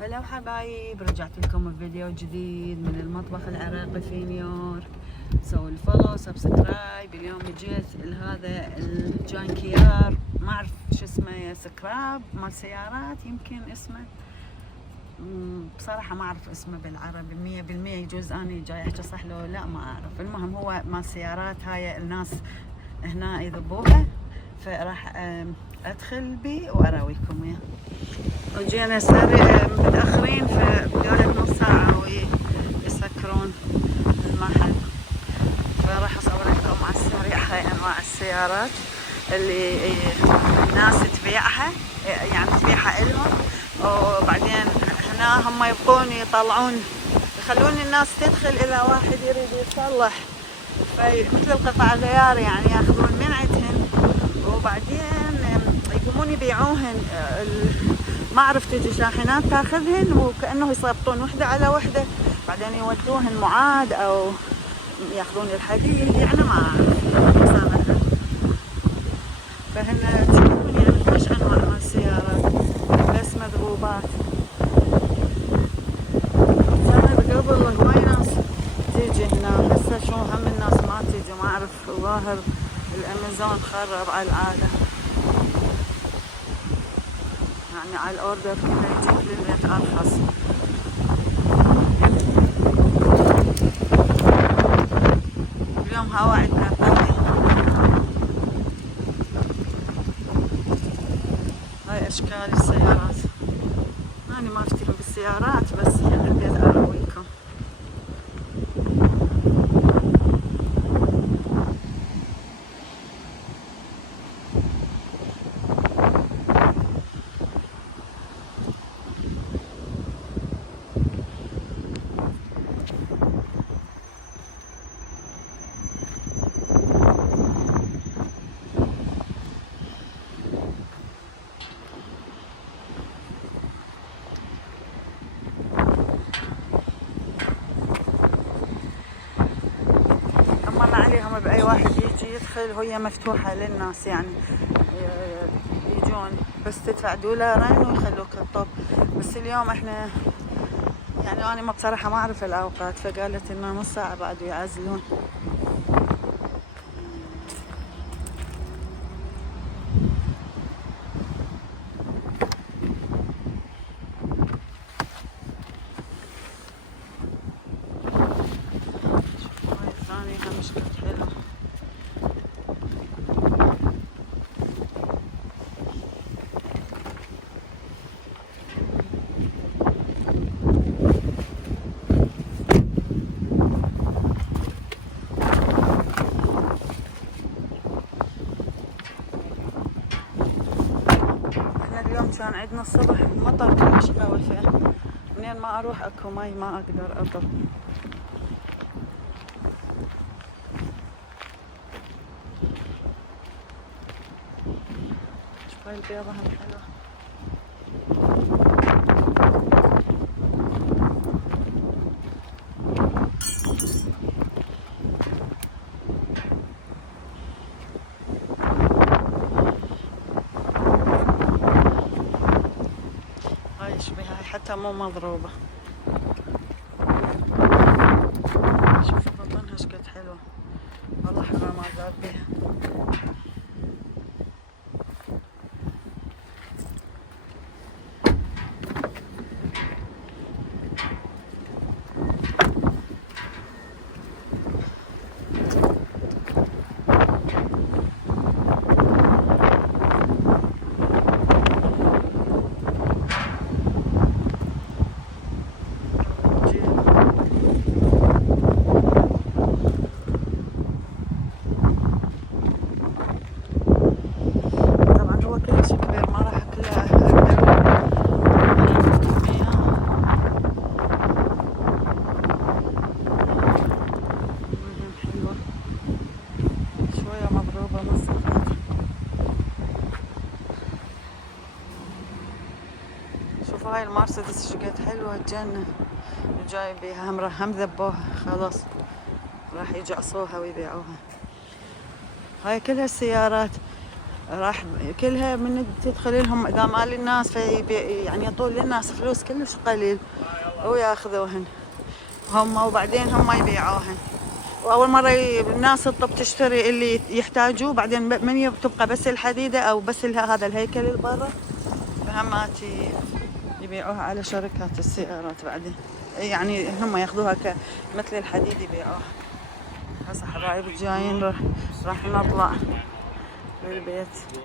هلا حبايب، رجعت لكم بفيديو جديد من المطبخ العراقي في نيويورك. سووا الفولو سبسكرايب. اليوم جيت لهذا الجانكيار، ما اعرف شو اسمه، سكراب مال سيارات يمكن اسمه. بصراحة ما اعرف اسمه بالعربي 100%، يجوز اني جاي احكي صح لو لا ما اعرف. المهم هو مال سيارات، هاي الناس هنا يذبوها، فراح ادخل بي واراويكم اياه. وجينا متأخرين، فقالت نص ساعة ويسكرون المحل، فراح أصور لكم على السريع هاي أنواع السيارات اللي الناس تبيعها، يعني تبيعها إلهم، وبعدين هنا هم يبقون يطلعون، يخلون الناس تدخل إذا واحد يريد يصلح، مثل القطع غيار يعني ياخذون من عندهن وبعدين يقومون يبيعوهن. ما عرفت تجي شاحنات تاخذهن وكأنه يصبطون وحدة على وحدة، بعدين يودوهن معاد أو ياخذون الحديد، يعني ما أعرف. فهن تشوفون يعني كلش أنواع من السيارات بس مذبوبات. كانت قبل هواي ناس تيجي هنا، هسه شو هم الناس ما تيجي، ما أعرف، ظاهر الأمازون خرب على العالم، يعني على الأوردر كله يجيب للبيت أرخص. اليوم هوا عندنا قوي. هاي أشكال السيارات، أنا ما أفتهم بالسيارات بس حبيت أراويكم. عليهم بأي واحد يجي يدخل، وهي مفتوحة للناس، يعني يجون بس تدفع $2 ويخلوك الطب. بس اليوم احنا يعني انا ما بصراحة ما اعرف الاوقات، فقالت انه نص ساعة بعد يعزلون. شوفوا هاي الثانية هم شكلت حلو. اليوم كان عندنا الصبح مطر كلش قوي، منين ما اروح اكو مي ما اقدر اطب. شوف هاي البيضة هم حلوة. هاي شوفي، هاي حتى مو مضروبة، شوفوا بطنها شقد حلوة، والله حرام ما زاد بيها. شوفوا هاي المرسيدس شقد حلوة تجنن، جاي بيها هم ذبوها خلاص، راح يجعصوها ويبيعوها. هاي كلها السيارات راح كلها من تدخل لهم اذا مال الناس يعني يعطون للناس فلوس كلش قليل وياخذوهن هم، وبعدين هم يبيعوهن. واول مره الناس تطب تشتري اللي يحتاجوه، بعدين من تبقى بس الحديده او بس هذا الهيكل اللي برا، فهمات يبيعوها على شركات السيارات بعدين، يعني هم ياخذوها مثل الحديد يبيعوها. هسه حبايب جايين راح نطلع للبيت.